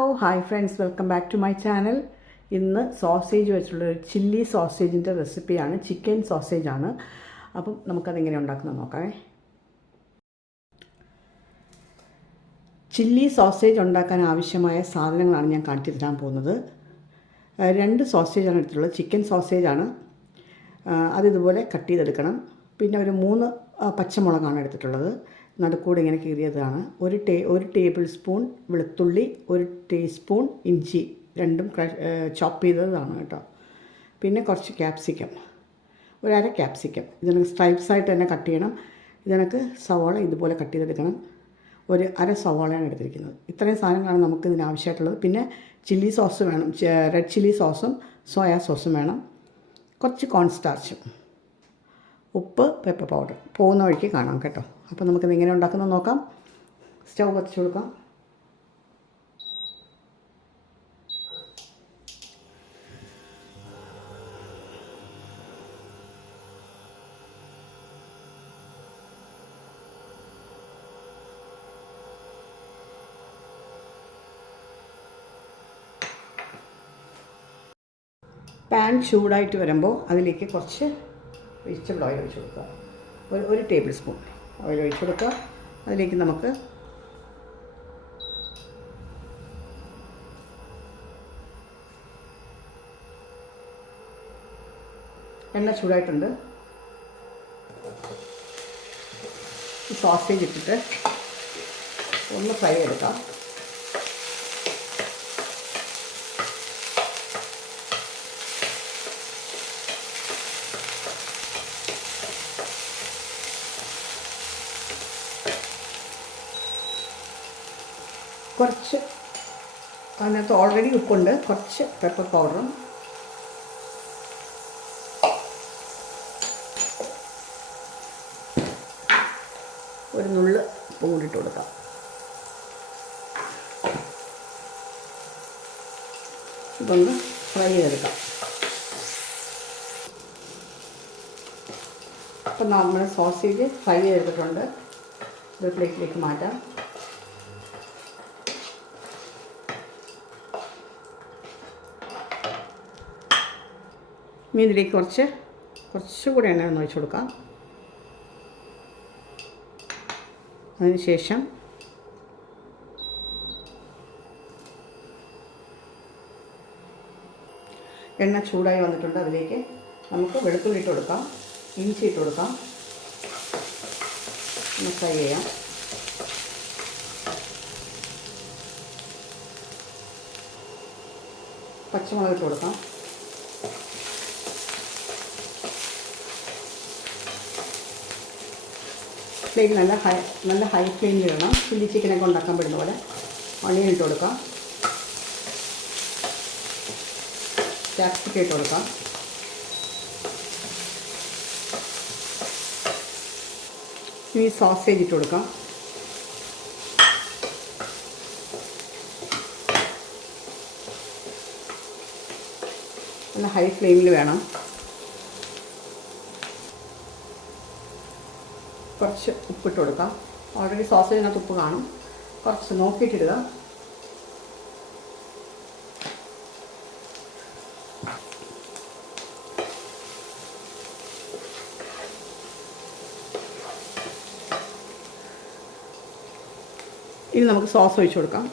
Hi friends, welcome back to my channel. ഇന്ന് sausage വെച്ചുള്ള ഒരു ചില്ലി സോസേജിൻ്റെ റെസിപ്പിയാണ്. ചിക്കൻ സോസേജ് ആണ്. അപ്പം നമുക്കതെങ്ങനെ ഉണ്ടാക്കുന്നത് നോക്കാം. ചില്ലി സോസേജ് ഉണ്ടാക്കാൻ ആവശ്യമായ സാധനങ്ങളാണ് ഞാൻ കാണിച്ചു തരാൻ പോകുന്നത്. 2 സോസേജാണ് എടുത്തിട്ടുള്ളത്. ചിക്കൻ സോസേജാണ്. അതിതുപോലെ കട്ട് ചെയ്തെടുക്കണം. പിന്നെ ഒരു 3 പച്ചമുളകാണ് എടുത്തിട്ടുള്ളത്. നടുക്കൂടെ ഇങ്ങനെ കീറിയതാണ്. ഒരു ടേബിൾ സ്പൂൺ വെളുത്തുള്ളി, 1 ടീസ്പൂൺ ഇഞ്ചി, രണ്ടും ചോപ്പ് ചെയ്തതാണ് കേട്ടോ. പിന്നെ കുറച്ച് ക്യാപ്സിക്കം, 1/2 ക്യാപ്സിക്കം. ഇതിനൊക്കെ സ്ട്രൈപ്സായിട്ട് തന്നെ കട്ട് ചെയ്യണം. ഇതിനൊക്കെ സവാള ഇതുപോലെ കട്ട് ചെയ്തെടുക്കണം. 1/2 സവാളയാണ് എടുത്തിരിക്കുന്നത്. ഇത്രയും സാധനങ്ങളാണ് നമുക്ക് ഇതിന് ആവശ്യമായിട്ടുള്ളത്. പിന്നെ ചില്ലി സോസ് വേണം, റെഡ് ചില്ലി സോസും സോയാ സോസും വേണം. കുറച്ച് കോൺസ്റ്റാർച്ചും, ഉപ്പ്, പെപ്പർ പൗഡർ. പോകുന്ന വഴിക്ക് കാണാം കേട്ടോ. അപ്പോൾ നമുക്കിത് എങ്ങനെ ഉണ്ടാക്കുന്നത് നോക്കാം. സ്റ്റൗ കത്തിച്ച് കൊടുക്കാം. പാൻ ചൂടായിട്ട് വരുമ്പോൾ അതിലേക്ക് കുറച്ച് വെജിറ്റബിൾ ഓയിൽ ഒഴിച്ച് കൊടുക്കുക. ഒരു ടേബിൾ സ്പൂൺ ഓയിൽ ഒഴിച്ച് കൊടുക്കുക. അതിലേക്ക് നമുക്ക് എണ്ണ ചൂടായിട്ടുണ്ട്. ഈ സോസേജ് ഇട്ടിട്ട് ഒന്ന് ഫ്രൈ എടുക്കാം. കുറച്ച് അതിനകത്ത് ഓൾറെഡി ഉപ്പുണ്ട്. കുറച്ച് പെപ്പർ പൗഡറും ഒരു നുള്ള് ഉപ്പും കൂടി ഇട്ട് കൊടുക്കാം. ഇതൊന്ന് ഫ്രൈ ചെയ്തെടുക്കാം. അപ്പം നമ്മൾ സോസേജ് ഫ്രൈ ചെയ്തെടുത്തിട്ടുണ്ട്. ഒരു പ്ലേറ്റിലേക്ക് മാറ്റാം. ഇനി ഇതിലേക്ക് കുറച്ചുകൂടി എണ്ണ ഒന്ന് ഒഴിച്ച് കൊടുക്കാം. അതിനുശേഷം എണ്ണ ചൂടായി വന്നിട്ടുണ്ട്. അതിലേക്ക് നമുക്ക് വെളുത്തുള്ളി ഇട്ട് കൊടുക്കാം, ഇഞ്ചി ഇട്ട് കൊടുക്കാം. ഒന്ന് ഫ്രൈ ചെയ്യാം. പച്ചമുളക് ഇട്ട് കൊടുക്കാം. ഫ്ലെയിം നല്ല ഹൈ ഫ്ലെയിമിൽ ഇടണം. ചില്ലി ചിക്കനൊക്കെ ഉണ്ടാക്കാൻ പറ്റുന്ന പോലെ. ഓണിയൻ ഇട്ട് കൊടുക്കാം. ക്യാപ്സിക്കം ഇട്ട് കൊടുക്കാം. ഇനി സോസേജ് ഇട്ട് കൊടുക്കാം. നല്ല ഹൈ ഫ്ലെയിമിൽ വേണം. കുറച്ച് ഉപ്പിട്ട് കൊടുക്കാം. ഓൾറെഡി സോസേജിനകത്ത് ഉപ്പ് കാണും. കുറച്ച് നോക്കിയിട്ടിടുക. ഇനി നമുക്ക് സോസ് ഒഴിച്ച് കൊടുക്കാം.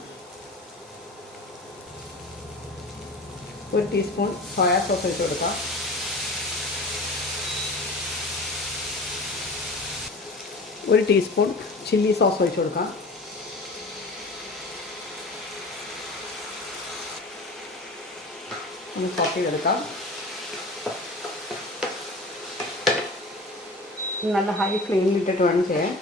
1 ടീസ്പൂൺ സോയാ സോസ് ഒഴിച്ച് കൊടുക്കാം. ഒരു ടീസ്പൂൺ ചില്ലി സോസ് ഒഴിച്ച് കൊടുക്കാം. ഒന്ന് സോട്ട് ചെയ്തെടുക്കാം. നല്ല ഹൈ ഫ്ലെയിമിൽ ഇട്ടിട്ട് വേണം ചെയ്യാൻ.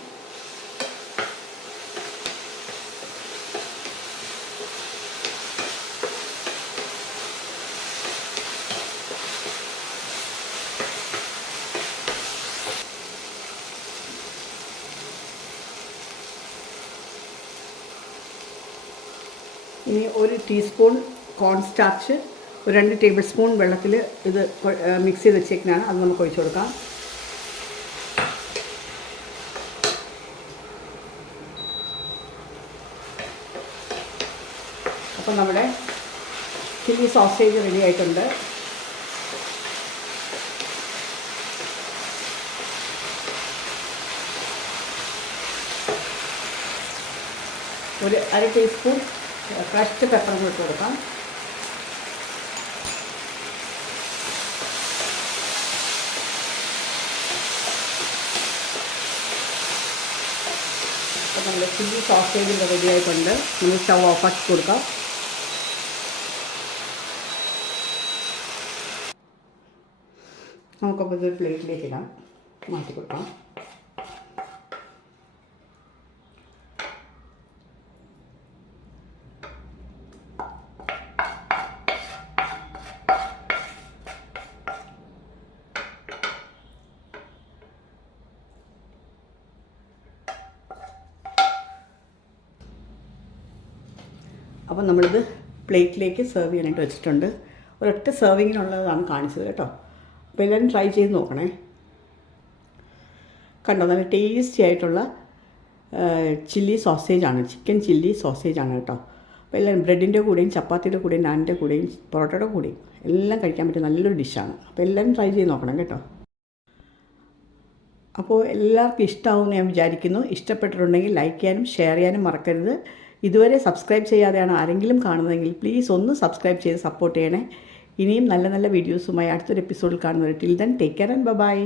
ഇനി 1 ടീസ്പൂൺ കോൺസ്റ്റാർച്ച്, 2 ടേബിൾ സ്പൂൺ വെള്ളത്തിൽ ഇത് മിക്സ് ചെയ്ത് വെച്ചേക്കുന്നതാണ്. അത് നമുക്ക് ഒഴിച്ച് കൊടുക്കാം. അപ്പോൾ നമ്മുടെ ചില്ലി സോസേജ് റെഡി ആയിട്ടുണ്ട്. ഒരു 1/2 ടീസ്പൂൺ ക്രഷ്ഡ് പെപ്പർ ഇട്ട് കൊടുക്കാം. അപ്പോൾ നമ്മുടെ ചില്ലി സോസേജിൻ്റെ റെഡി ആയിട്ടുണ്ട്. നമ്മൾ സ്റ്റവ് ഓഫാക്കി കൊടുക്കാം. നമുക്കപ്പോൾ ഇതൊരു പ്ലേറ്റിലേക്ക് ഇടാം, മാറ്റി കൊടുക്കാം. അപ്പോൾ നമ്മളിത് പ്ലേറ്റിലേക്ക് സെർവ് ചെയ്യാനായിട്ട് വെച്ചിട്ടുണ്ട്. ഒരൊറ്റ സെർവിങ്ങിനുള്ളതാണ് കാണിച്ചത് കേട്ടോ. അപ്പോൾ എല്ലാവരും ട്രൈ ചെയ്ത് നോക്കണേ. കണ്ടോ, നല്ല ടേസ്റ്റി ആയിട്ടുള്ള ചില്ലി സോസേജാണ്, ചിക്കൻ ചില്ലി സോസേജാണ് കേട്ടോ. അപ്പോൾ എല്ലാവരും ബ്രെഡിൻ്റെ കൂടെയും ചപ്പാത്തിയുടെ കൂടെയും നാനിൻ്റെ കൂടെയും പൊറോട്ടയുടെ കൂടെയും എല്ലാം കഴിക്കാൻ പറ്റിയ നല്ലൊരു ഡിഷാണ്. അപ്പോൾ എല്ലാവരും ട്രൈ ചെയ്ത് നോക്കണം കേട്ടോ. അപ്പോൾ എല്ലാവർക്കും ഇഷ്ടമാവുമെന്ന് ഞാൻ വിചാരിക്കുന്നു. ഇഷ്ടപ്പെട്ടിട്ടുണ്ടെങ്കിൽ ലൈക്ക് ചെയ്യാനും ഷെയർ ചെയ്യാനും മറക്കരുത്. ഇതുവരെ സബ്സ്ക്രൈബ് ചെയ്യാതെയാണ് ആരെങ്കിലും കാണുന്നതെങ്കിൽ പ്ലീസ് ഒന്ന് സബ്സ്ക്രൈബ് ചെയ്ത് സപ്പോർട്ട് ചെയ്യണേ. ഇനിയും നല്ല നല്ല വീഡിയോസുമായി അടുത്തൊരു എപ്പിസോഡിൽ കാണുന്നത്. Till then take care and by.